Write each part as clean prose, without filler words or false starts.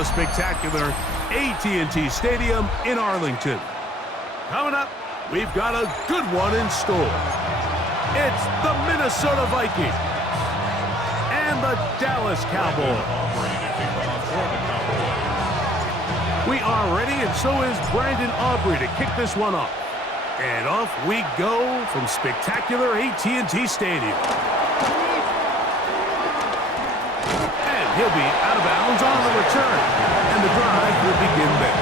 the spectacular AT&T Stadium in Arlington. Coming up, we've got a good one in store. It's the Minnesota Vikings and the Dallas Cowboys. We are ready, and so is Brandon Aubrey to kick this one off. And off we go from spectacular AT&T Stadium. And he'll be out of bounds on the return, and the drive will begin there.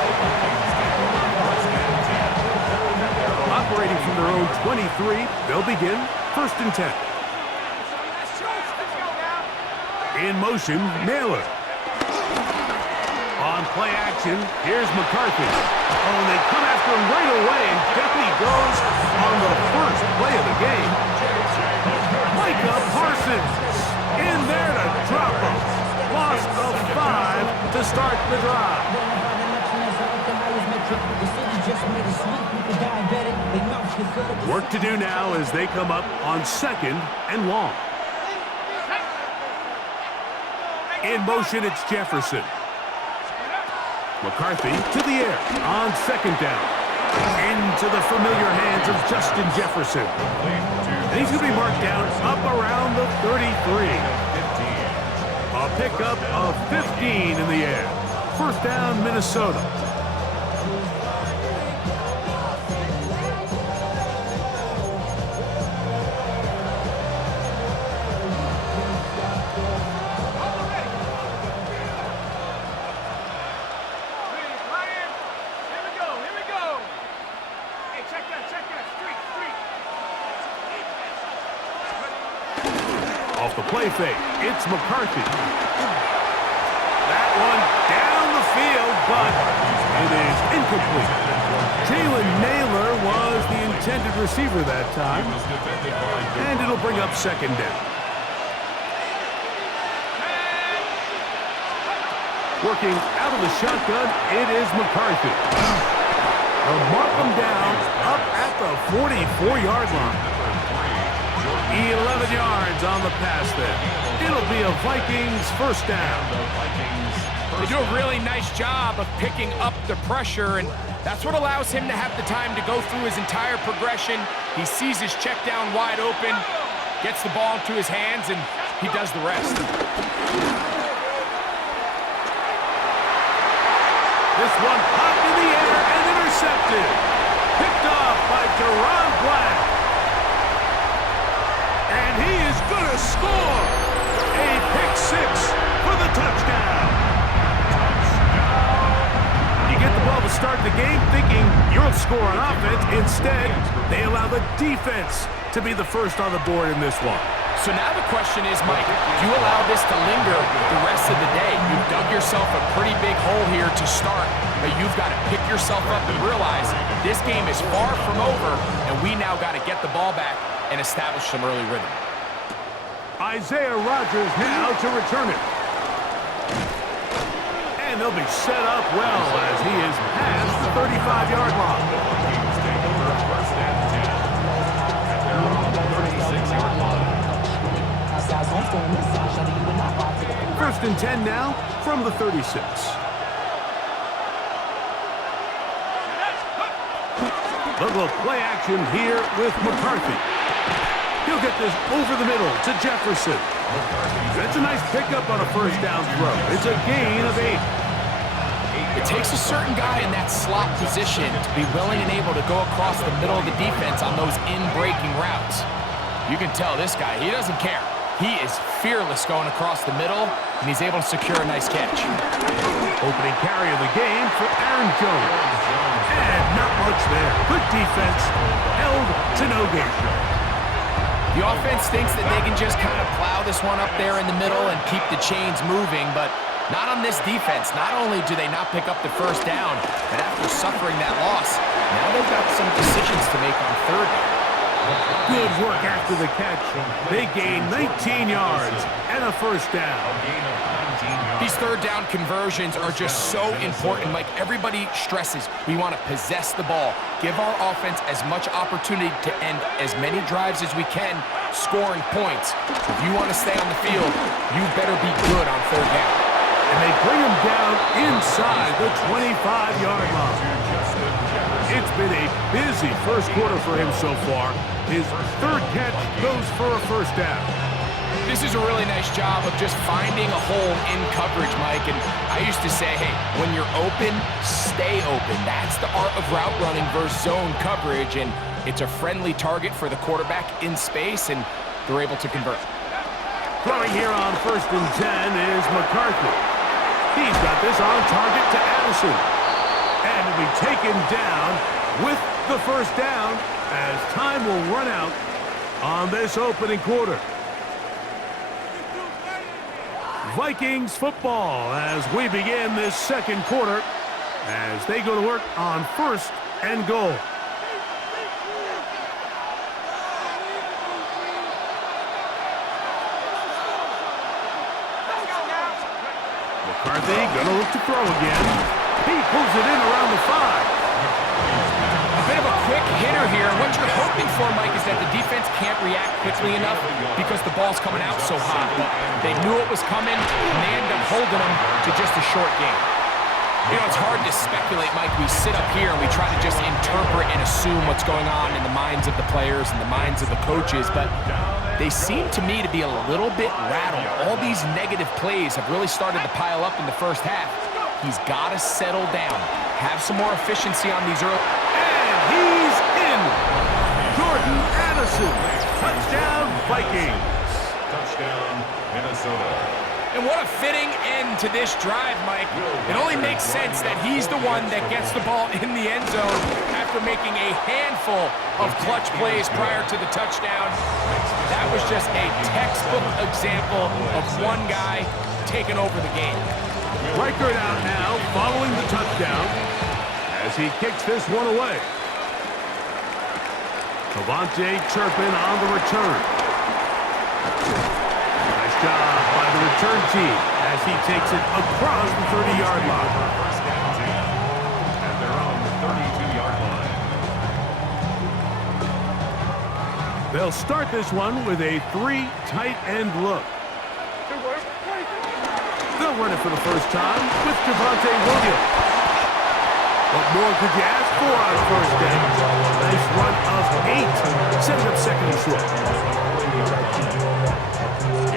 Operating from their own 23, they'll begin 1st and 10. In motion, Naylor. On play action, here's McCarthy. Oh, and they come after him right away, and down he goes on the first play of the game. Micah Parsons in there to drop him. Lost of 5 to start the drive. Work to do now as they come up on 2nd and long. In motion, it's Jefferson. McCarthy to the air on 2nd down. Into the familiar hands of Justin Jefferson. And he's going to be marked down up around the 33. A pickup of 15 in the air. 1st down, Minnesota. Off the play fake, it's McCarthy. That one down the field, but it is incomplete. Jalen Naylor was the intended receiver that time, and it'll bring up 2nd down. Working out of the shotgun, it is McCarthy. They'll mark him down up at the 44-yard line. 11 yards on the pass there. It'll be a Vikings 1st down. They do a really nice job of picking up the pressure, and that's what allows him to have the time to go through his entire progression. He sees his check down wide open, gets the ball into his hands, and he does the rest. This one popped in the air and intercepted. Picked off by Deron Black. And he is going to score a pick 6 for the touchdown. You get the ball to start the game thinking you'll score on offense. Instead, they allow the defense to be the first on the board in this one. So now the question is, Mike, do you allow this to linger the rest of the day? You've dug yourself a pretty big hole here to start, but you've got to pick yourself up and realize this game is far from over, and we now got to get the ball back and establish some early rhythm. Isaiah Rodgers now to return it. And they'll be set up well as he is past the 35-yard line. 1st and 10 now from the 36. Little play action here with McCarthy. He'll get this over the middle to Jefferson. That's a nice pickup on a 1st down throw. It's a gain of 8. It takes a certain guy in that slot position to be willing and able to go across the middle of the defense on those in-breaking routes. You can tell this guy, he doesn't care. He is fearless going across the middle, and he's able to secure a nice catch. Opening carry of the game for Aaron Jones. And not much there. Good defense. Held to no gain. The offense thinks that they can just kind of plow this one up there in the middle and keep the chains moving, but not on this defense. Not only do they not pick up the 1st down, but after suffering that loss, now they've got some decisions to make on 3rd down. Good work after the catch. They gain 19 yards and a 1st down. These 3rd down conversions are just so important. Like everybody stresses, we want to possess the ball, give our offense as much opportunity to end as many drives as we can, scoring points. If you want to stay on the field, you better be good on 3rd down. And they bring him down inside the 25-yard line. It's been a busy first quarter for him so far. His third catch goes for a first down. This is a really nice job of just finding a hole in coverage, Mike. And I used to say, hey, when you're open, stay open. That's the art of route running versus zone coverage. And it's a friendly target for the quarterback in space, and they're able to convert. Throwing here on 1st and 10 is McCarthy. He's got this on target to Addison. And will be taken down with the first down as time will run out on this opening quarter. Vikings football as we begin this second quarter as they go to work on 1st and goal. McCarthy gonna look to throw again. He pulls it in around the 5. A bit of a quick hitter here. What you're hoping for, Mike, is that the defense can't react quickly enough because the ball's coming out so hot. But they knew it was coming, and they ended up holding them to just a short game. You know, it's hard to speculate, Mike. We sit up here and we try to just interpret and assume what's going on in the minds of the players and the minds of the coaches, but they seem to me to be a little bit rattled. All these negative plays have really started to pile up in the first half. He's got to settle down, have some more efficiency on these early. And he's in. Jordan Addison. Touchdown, Vikings. Touchdown, Minnesota. And what a fitting end to this drive, Mike. It only makes sense that he's the one that gets the ball in the end zone after making a handful of clutch plays prior to the touchdown. That was just a textbook example of one guy taking over the game. Reichert out now following the touchdown as he kicks this one away. Devontae Turpin on the return. Nice job by the return team as he takes it across the 30-yard line. First down 10 at their own 32-yard line. They'll start this one with a 3 tight end look. They'll run it for the first time with Javonte Williams. What more could you ask for on first down? Nice run of 8, setting up second and short.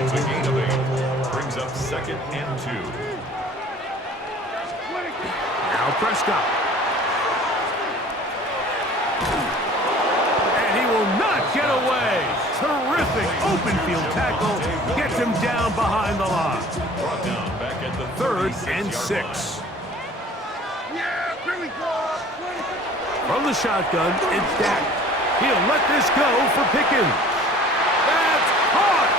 It's a gain of 8. Brings up 2nd and 2. Now Prescott. And he will not get away. Terrific open field tackle. Gets him down behind the line. Brought down back at the 3rd and 36-yard 6. line. From the shotgun, it's Dak. He'll let this go for Pickens. That's caught.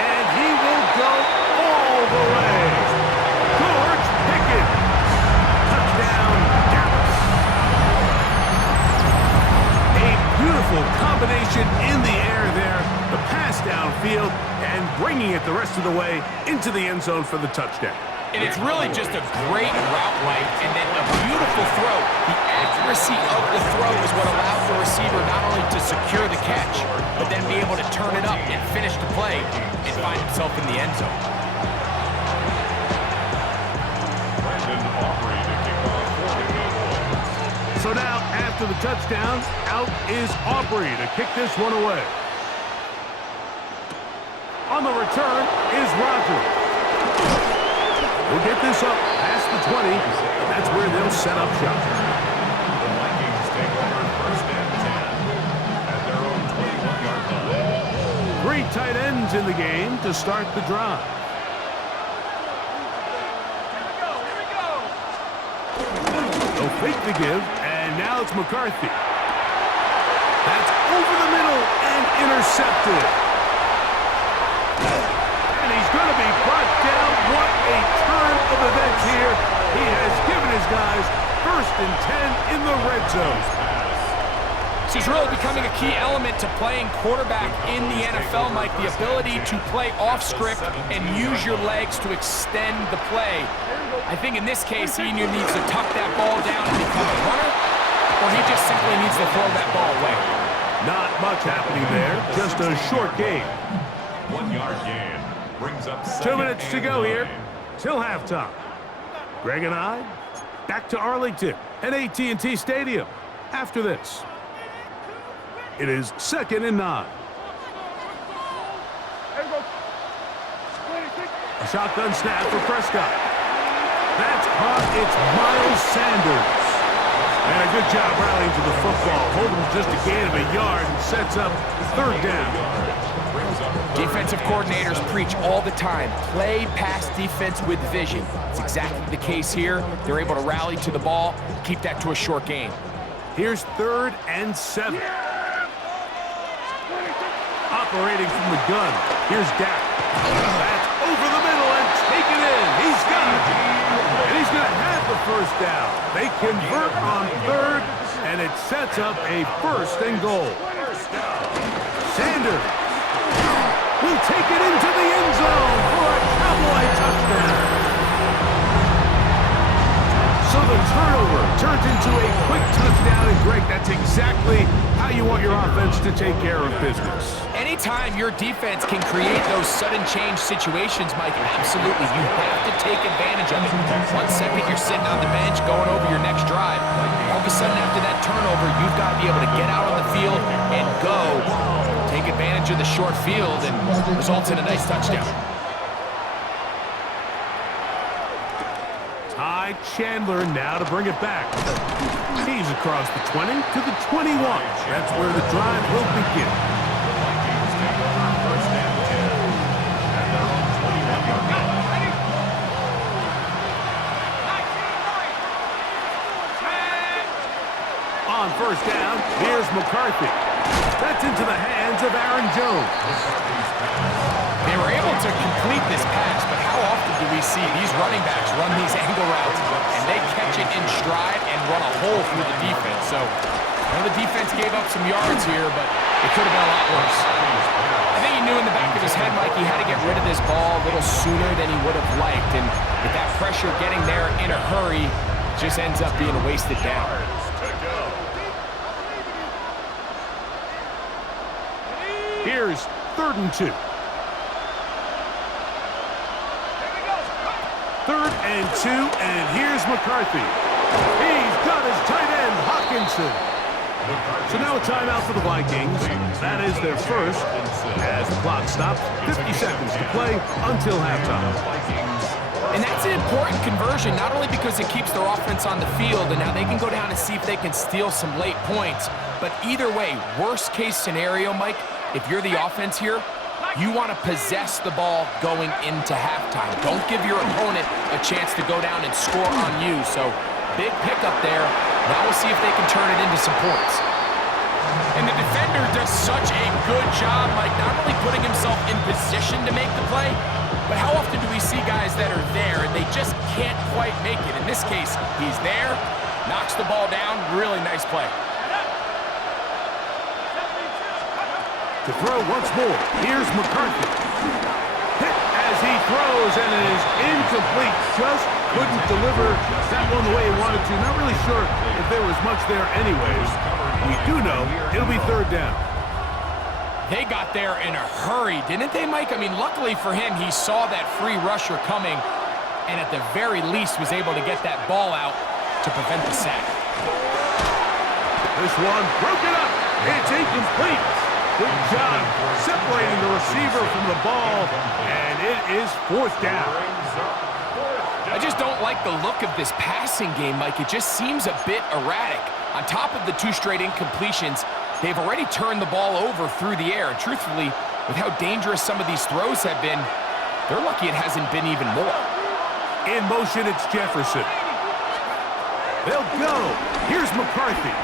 And he will go all the way. George Pickens. Touchdown, Dallas. A beautiful combination in the air there. The pass downfield and bringing it the rest of the way into the end zone for the touchdown. And it's really just a great route, Mike, and then a beautiful throw. The accuracy of the throw is what allows the receiver not only to secure the catch, but then be able to turn it up and finish the play and find himself in the end zone. So now, after the touchdown, out is Aubrey to kick this one away. On the return is Rogers. We'll get this up past the 20, and that's where they'll set up shop. The Vikings take over 1st and 10 at their own 21-yard line. 3 tight ends in the game to start the drive. They'll fake the give, and now it's McCarthy. That's over the middle and intercepted. And he's going to be brought down. What a turn of events here. He has given his guys 1st and 10 in the red zone. This is really becoming a key element to playing quarterback in the NFL, Mike. The ability to play off script and use your legs to extend the play. I think in this case, he either needs to tuck that ball down and become a runner, or he just simply needs to throw that ball away. Not much happening there. Just a short game. 1-yard gain. Brings up 2 minutes to go here till halftime. Greg and I, back to Arlington at AT&T Stadium. After this, it is 2nd and 9. A shotgun snap for Prescott. That's caught. It's Miles Sanders. And a good job rallying to the football. Holding just a gain of a yard and sets up 3rd down. Defensive coordinators preach all the time, play pass defense with vision. It's exactly the case here. They're able to rally to the ball, keep that to a short gain. Here's 3rd and 7. Operating from the gun. Here's Dak. That's over the middle and taken in. He's got it. And he's going to have the 1st down. They convert on 3rd, and it sets up a 1st and goal. Sanders will take it into the end zone for a Cowboy touchdown. So the turnover turns into a quick touchdown, and Greg, that's exactly how you want your offense to take care of business. Anytime your defense can create those sudden change situations, Mike, absolutely, you have to take advantage of it. 1 second you're sitting on the bench going over your next drive. All of a sudden after that turnover, you've got to be able to get out on the field and go. Take advantage of the short field and results in a nice touchdown. Ty Chandler now to bring it back. He's across the 20 to the 21. That's where the drive will begin. On 1st down, here's McCarthy. That's into the hands of Aaron Jones. They were able to complete this pass, but how often do we see these running backs run these angle routes and they catch it in stride and run a hole through the defense? So, I know the defense gave up some yards here, but it could have been a lot worse. I think he knew in the back of his head, Mike, he had to get rid of this ball a little sooner than he would have liked, and with that pressure getting there in a hurry, just ends up being a wasted down. Here's 3rd and 2. 3rd and 2, and here's McCarthy. He's got his tight end, Hawkinson. So now a timeout for the Vikings. That is their 1st. As the clock stops, 50 seconds to play until halftime. And that's an important conversion, not only because it keeps their offense on the field, and now they can go down and see if they can steal some late points. But either way, worst case scenario, Mike, if you're the offense here, you want to possess the ball going into halftime. Don't give your opponent a chance to go down and score on you. So big pickup there. Now we'll see if they can turn it into some points. And the defender does such a good job, Mike, not only putting himself in position to make the play, but how often do we see guys that are there and they just can't quite make it? In this case, he's there, knocks the ball down, really nice play. To throw once more, here's McCarthy. Hit as he throws, and it is incomplete. Just couldn't deliver that one the way he wanted to. Not really sure if there was much there anyways. We do know it'll be 3rd down. They got there in a hurry, didn't they, Mike? I mean, luckily for him, he saw that free rusher coming, and at the very least was able to get that ball out to prevent the sack. This one broken up. It's incomplete. Good job separating the receiver from the ball, and it is 4th down. I just don't like the look of this passing game, Mike. It just seems a bit erratic. On top of the 2 straight incompletions, they've already turned the ball over through the air. And truthfully, with how dangerous some of these throws have been, they're lucky it hasn't been even more. In motion, it's Jefferson. They'll go. Here's McCarthy.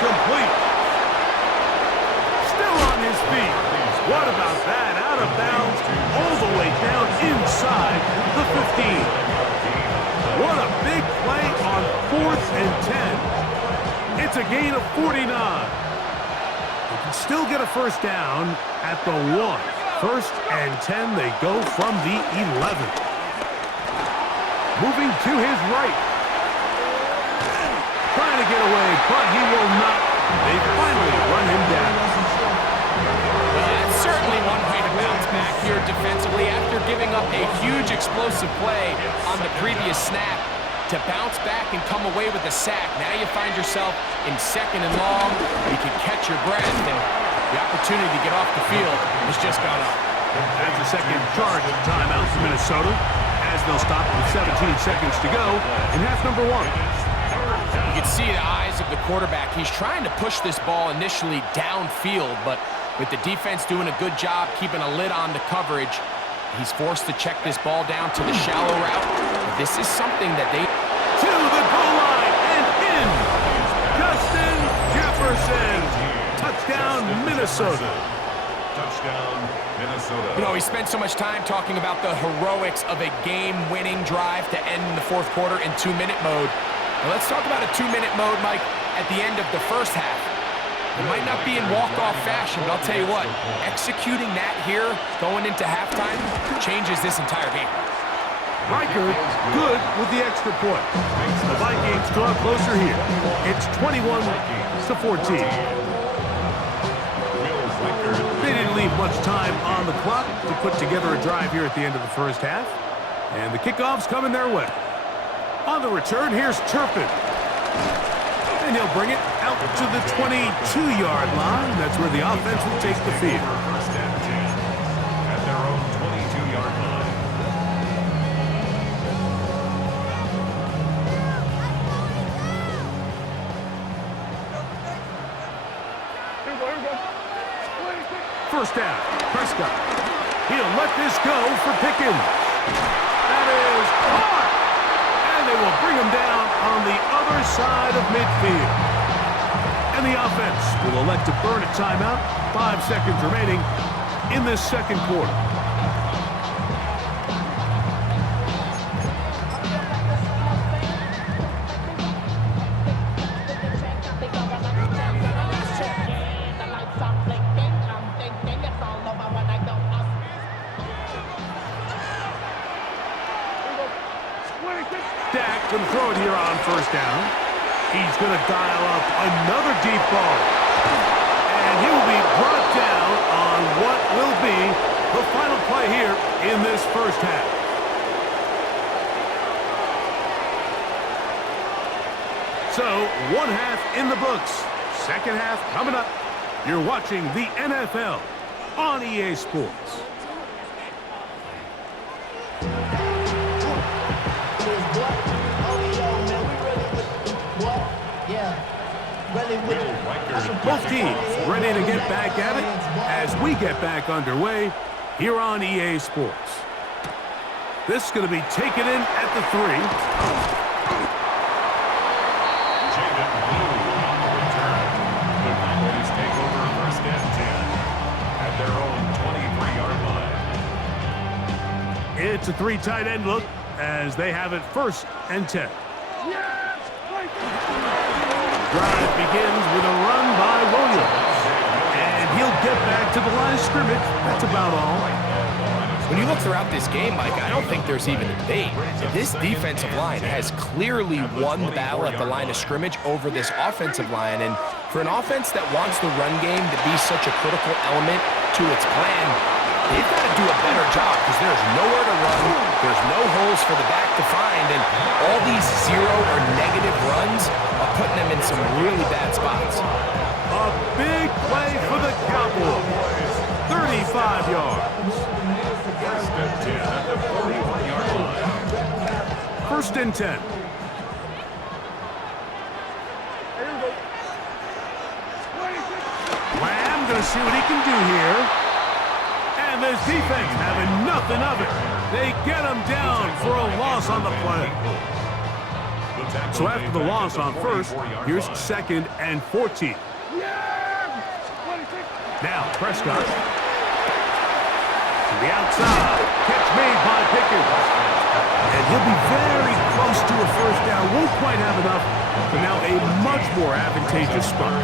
Complete. Still on his feet. What about that? Out of bounds, all the way down inside the 15. What a big play on 4th and 10. It's a gain of 49. They can still get a 1st down at the 1. 1st and 10, they go from the 11. Moving to his right. Trying to get away, but he will not. They finally run him down. Well, that's certainly one way to bounce back. here defensively after giving up a huge explosive play on the previous snap to bounce back and come away with a sack. Now you find yourself in 2nd and long. You can catch your breath, and the opportunity to get off the field has just gone up. That's a second charge timeout for Minnesota, as they'll stop with 17 seconds to go in half number 1. You can see the eyes of the quarterback. He's trying to push this ball initially downfield, but with the defense doing a good job keeping a lid on the coverage, he's forced to check this ball down to the shallow route. This is something that they... To the goal line and in. Justin Jefferson. Touchdown, Minnesota. Touchdown, Minnesota. You know, we spent so much time talking about the heroics of a game-winning drive to end the 4th quarter in 2-minute mode. Now let's talk about a 2-minute mode, Mike, at the end of the first half. It might not be in walk-off fashion, but I'll tell you what, executing that here, going into halftime, changes this entire game. Riker good with the extra point. The Vikings draw closer here. It's 21-14. They didn't leave much time on the clock to put together a drive here at the end of the first half. And the kickoff's coming their way. On the return, here's Turpin. And he'll bring it out to the 22-yard line. That's where the offense will take the field. First and 10 at their own 22-yard line. First down, Prescott. He'll let this go for Pickens. That is caught. And they will bring him down on the other side of midfield. And the offense will elect to burn a timeout. 5 seconds remaining in this second quarter. Dak can throw it here on first down. He's going to dial up another deep ball. And he will be brought down on what will be the final play here in this first half. So, 1 half in the books. Second half coming up. You're watching the NFL on EA Sports. Both teams ready to get back at it as we get back underway here on EA Sports. This is going to be taken in at the 3. Jaden Blue on the return. The Cowboys take over first and 10 at their own 23-yard line. It's a 3 tight end look as they have it first and 10. Drive begins with a run by Williams. And he'll get back to the line of scrimmage. That's about all. When you look throughout this game, Mike, I don't think there's even a debate. This defensive line has clearly won the battle at the line of scrimmage over this offensive line. And for an offense that wants the run game to be such a critical element to its plan, they've got to do a better job because there's nowhere to run. There's no holes for the back to find. And all these 0 or negative runs are putting them in some really bad spots. A big play for the Cowboys. 35 yards. First and 10 at the 41-yard line. First and 10. Lamb going to see what he can do here. And this defense having nothing of it. They get him down for a loss on the play. So after the loss on first, here's 2nd and 14. Now Prescott. To the outside. Catch made by Pickens. And he'll be very close to a first down. Won't quite have enough, but now a much more advantageous spot.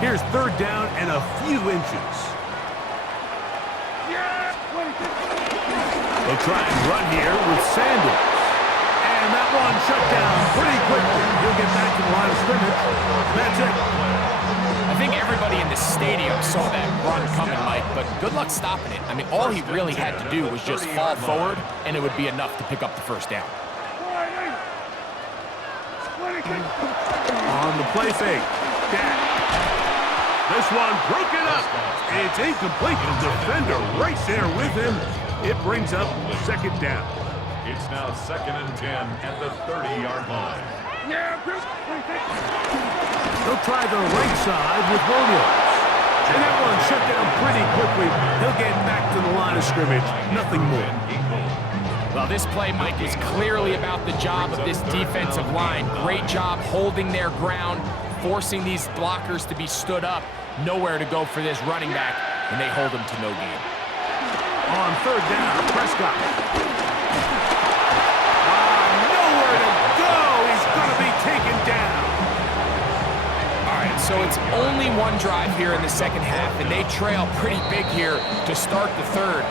Here's 3rd down and a few inches. They'll try and run here with Sanders. And that one shut down pretty quickly. He'll get back to the line of scrimmage. That's it. A I think everybody in the stadium saw that run coming, Mike, but good luck stopping it. I mean, all he really had to do was just fall forward, and it would be enough to pick up the first down. On the play fake. Dak. This one broken up. It's incomplete. The defender right there with him. It brings up second down. It's now 2nd and 10 at the 30-yard line. They'll try the right side with Williams. And that one shut down pretty quickly. He'll get back to the line of scrimmage. Nothing more. Well, this play, Mike, is clearly about the job of this defensive line. Great job holding their ground, forcing these blockers to be stood up. Nowhere to go for this running back, and they hold him to no gain. On third down, Prescott. Nowhere to go. He's going to be taken down. All right, so it's only one drive here in the second half, and they trail pretty big here to start the third.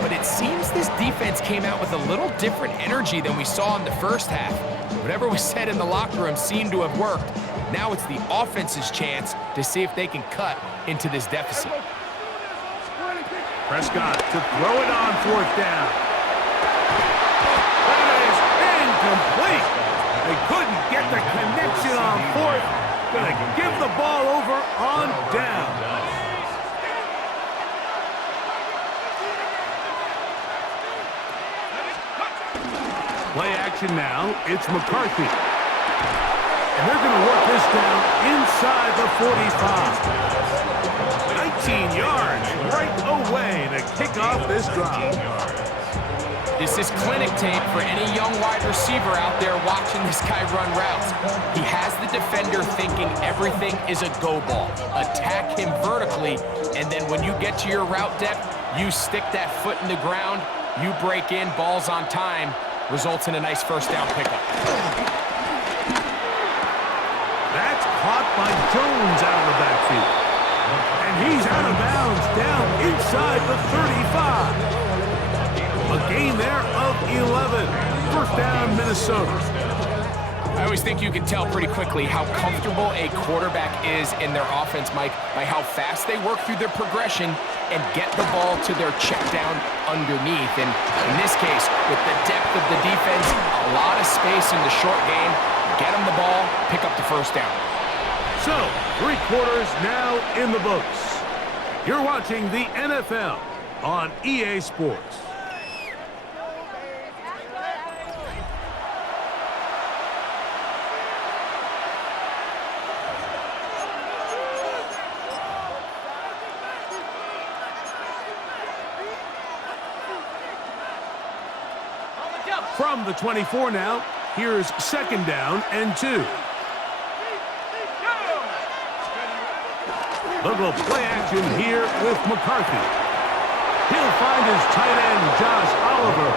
But it seems this defense came out with a little different energy than we saw in the first half. Whatever was said in the locker room seemed to have worked. Now it's the offense's chance to see if they can cut into this deficit. Prescott to throw it on fourth down. That is incomplete. They couldn't get the connection on fourth. Gonna give the ball over on down. Play action now. It's McCarthy. And they're going to work this down inside the 45. 19 yards right away to kick off this drive. This is clinic tape for any young wide receiver out there watching this guy run routes. He has the defender thinking everything is a go ball. Attack him vertically, and then when you get to your route depth, you stick that foot in the ground, you break in, balls on time, results in a nice first down pickup. That's caught by Jones out of the backfield. And he's out of bounds down inside the 35. A gain there of 11. First down, Minnesota. I always think you can tell pretty quickly how comfortable a quarterback is in their offense, Mike, by how fast they work through their progression and get the ball to their check down underneath. And in this case, with the depth of the defense, a lot of space in the short game, get them the ball, pick up the first down. So, 3 quarters now in the books. You're watching the NFL on EA Sports. From the 24 now, here's second down and 2. They'll go play action here with McCarthy. He'll find his tight end, Josh Oliver.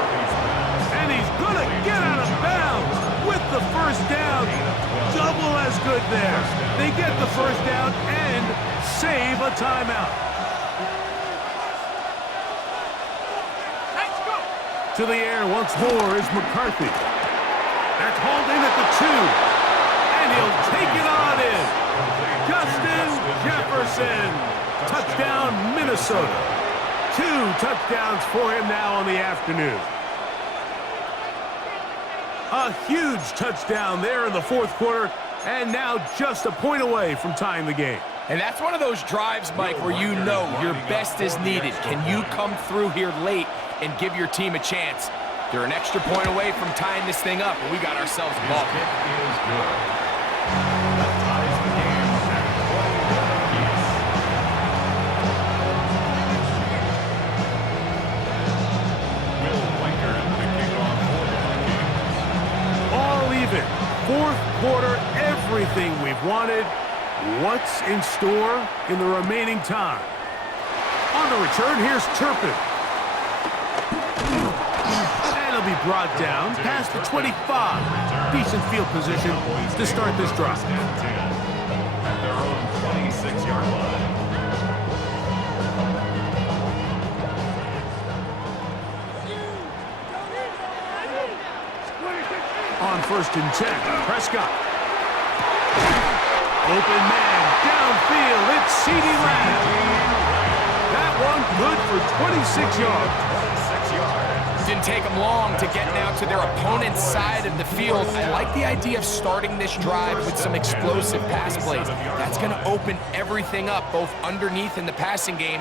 And he's going to get out of bounds with the first down. Double as good there. They get the first down and save a timeout. To the air once more is McCarthy. That's hauled in at the 2. And he'll take it on in. Justin Jefferson. Touchdown, Minnesota. 2 touchdowns for him now on the afternoon. A huge touchdown there in the fourth quarter. And now just a point away from tying the game. And that's one of those drives, Mike, where you know your best is needed. Can you come through here late and give your team a chance? They're an extra point away from tying this thing up, and we got ourselves a ball. Kick is good. That ties the game at 21 apiece. Will Winkert the kickoff for the Vikings. All even. Fourth quarter, everything we've wanted. What's in store in the remaining time? On the return, here's Turpin. And he'll be brought down past the 25. Decent field position to start this drive. At their own 26-yard line. On 1st and 10, Prescott. Open man, downfield. It's CeeDee Lamb. That one good for 26 yards. 26 yards. Didn't take them long to get now to their opponent's side of the field. I like the idea of starting this drive with some explosive pass plays. That's going to open everything up, both underneath in the passing game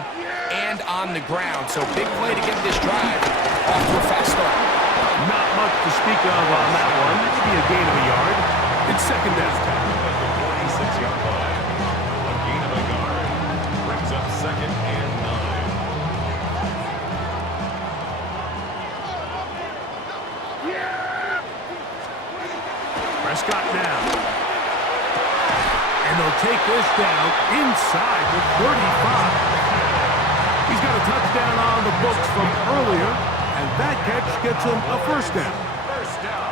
and on the ground. So big play to get this drive off to a fast start. Not much to speak of on that one. Maybe a gain of a yard. It's second down. At the 46-yard line. A gain of a yard. Brings up second and 9. Prescott now. And they'll take this down inside the 35. He's got a touchdown on the books from earlier, and that catch gets him a first down. First down.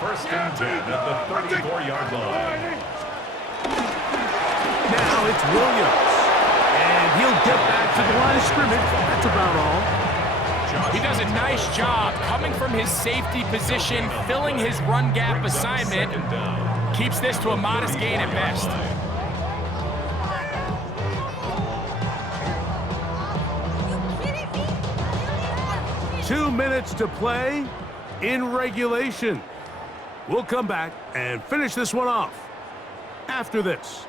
First and 10 at the 34-yard line. Now it's Williams. And he'll get back to the line of scrimmage. That's about all. He does a nice job coming from his safety position, filling his run gap assignment. Keeps this to a modest gain at best. 2 minutes to play in regulation. We'll come back and finish this one off after this.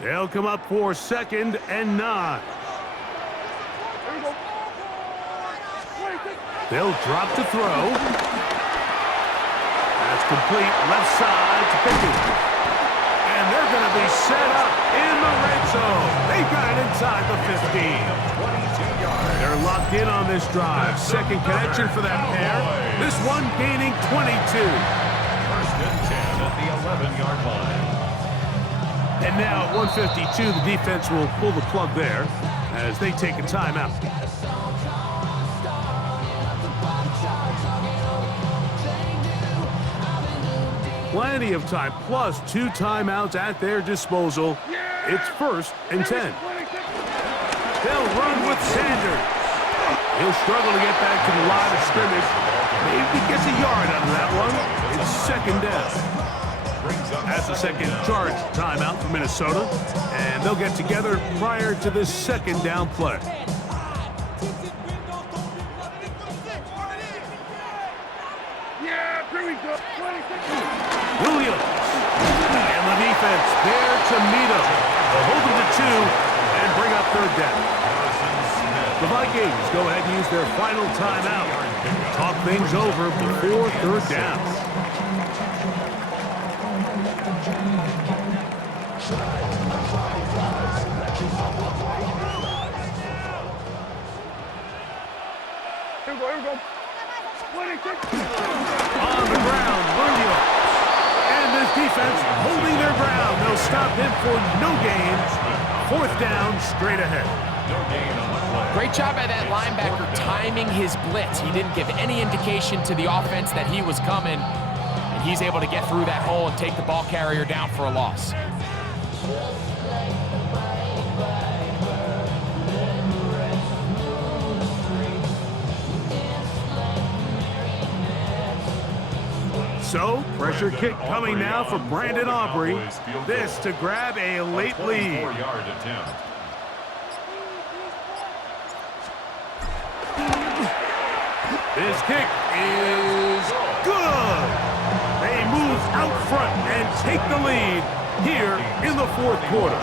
They'll come up for second and 9. They'll drop to throw. That's complete left side to Pickens. And they're going to be set up in the red zone. They've got it inside the 15. 22 yards. They're locked in on this drive. Second connection for that pair. This one gaining 22. First and 10 at the 11-yard line. And now at 152, the defense will pull the plug there as they take a timeout. Plenty of time, plus 2 timeouts at their disposal. It's first and 10. They'll run with Sanders. He'll struggle to get back to the line of scrimmage. Maybe gets a yard out of that one. It's second down. That's the second charge timeout for Minnesota, and they'll get together prior to this second down play. Williams, and the defense there to meet him. They'll hold him to 2 and bring up third down. The Vikings go ahead and use their final timeout. Talk things over before third down. On the ground, Williams. And this defense holding their ground. They'll stop him for no gain. Fourth down, straight ahead. Great job by that linebacker timing his blitz. He didn't give any indication to the offense that he was coming. And he's able to get through that hole and take the ball carrier down for a loss. So, pressure kick coming now for Brandon Aubrey. This to grab a late lead. 4-yard attempt. This kick is good. They move out front and take the lead here in the fourth quarter.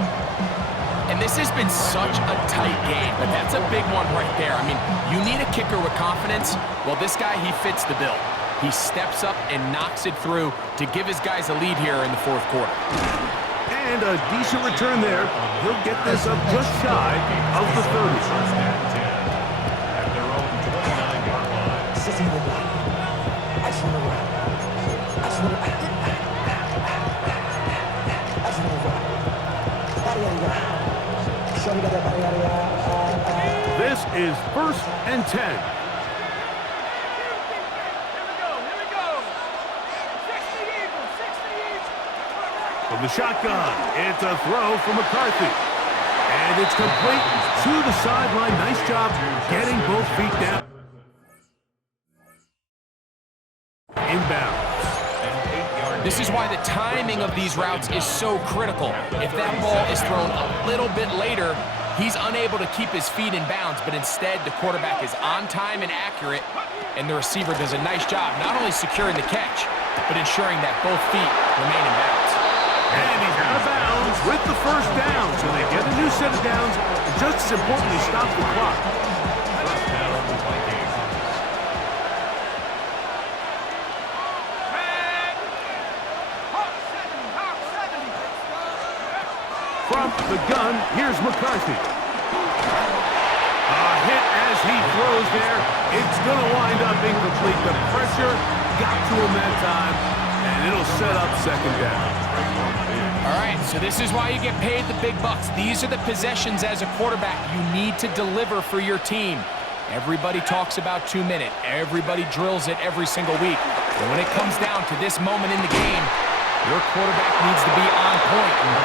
And this has been such a tight game, but that's a big one right there. I mean, you need a kicker with confidence. Well, this guy, he fits the bill. He steps up and knocks it through to give his guys a lead here in the fourth quarter. And a decent return there. He'll get this up just shy of the 30. First and 10 at their own 29-yard line. This is first and 10. From the shotgun, it's a throw from McCarthy. And it's complete to the sideline. Nice job getting both feet down. timing of these routes is so critical. If that ball is thrown a little bit later, he's unable to keep his feet in bounds, but instead the quarterback is on time and accurate, and the receiver does a nice job not only securing the catch, but ensuring that both feet remain in bounds. And he's out of bounds with the first down, so they get a new set of downs, and just as importantly, stop the clock. First down, Vikings. From the gun, here's McCarthy. A hit as he throws there. It's going to wind up incomplete. The pressure got to him that time, and it'll set up second down. All right, so this is why you get paid the big bucks. These are the possessions as a quarterback you need to deliver for your team. Everybody talks about 2 minutes. Everybody drills it every single week. But when it comes down to this moment in the game, your quarterback needs to be on point. And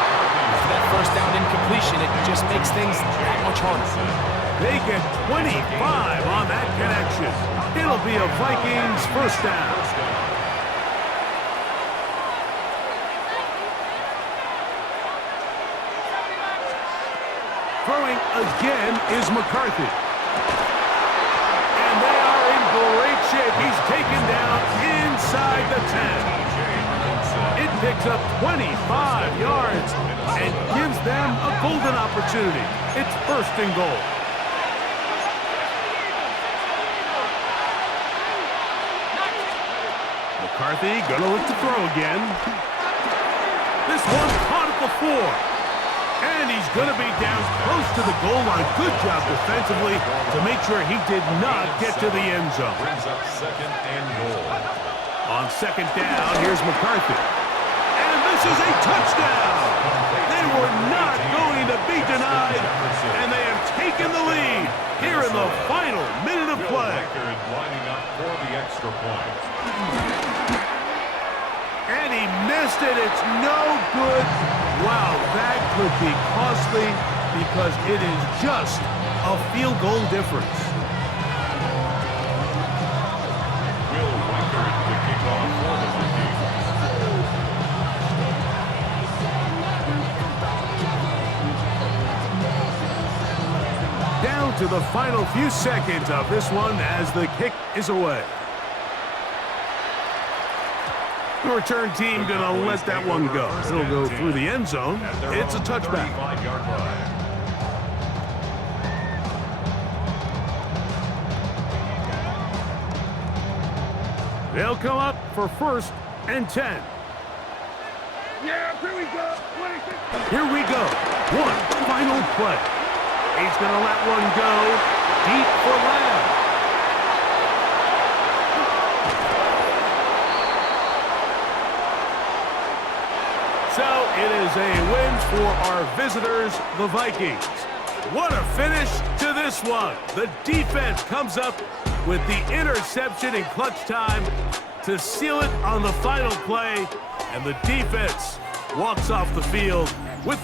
for that first down incompletion, it just makes things that much harder. They get 25 on that connection. It'll be a Vikings first down. Throwing again is McCarthy. And they are in great shape. He's taken down inside the 10. It picks up 25 yards and gives them a golden opportunity. It's first and goal. McCarthy gonna look to throw again. This one caught at the 4. And he's going to be down close to the goal line. Good job defensively to make sure he did not get to the end zone. Brings up second and goal. On second down, here's McCarthy. And this is a touchdown. They were not going to be denied, and they have taken the lead here in the final minute of play. Lining up for the extra point. And he missed it. It's no good. Wow, that could be costly because it is just a field goal difference. Will Weichert the kickoff for the Vikings. Down to the final few seconds of this one as the kick is away. The return team going to let that one go. It'll go through the end zone. It's a touchback. They'll come up for first and 10. Yeah, here we go. Here we go. One final play. He's going to let one go deep for Lamb. So it is a win for our visitors, the Vikings. What a finish to this one. The defense comes up with the interception in clutch time to seal it on the final play, and the defense walks off the field with the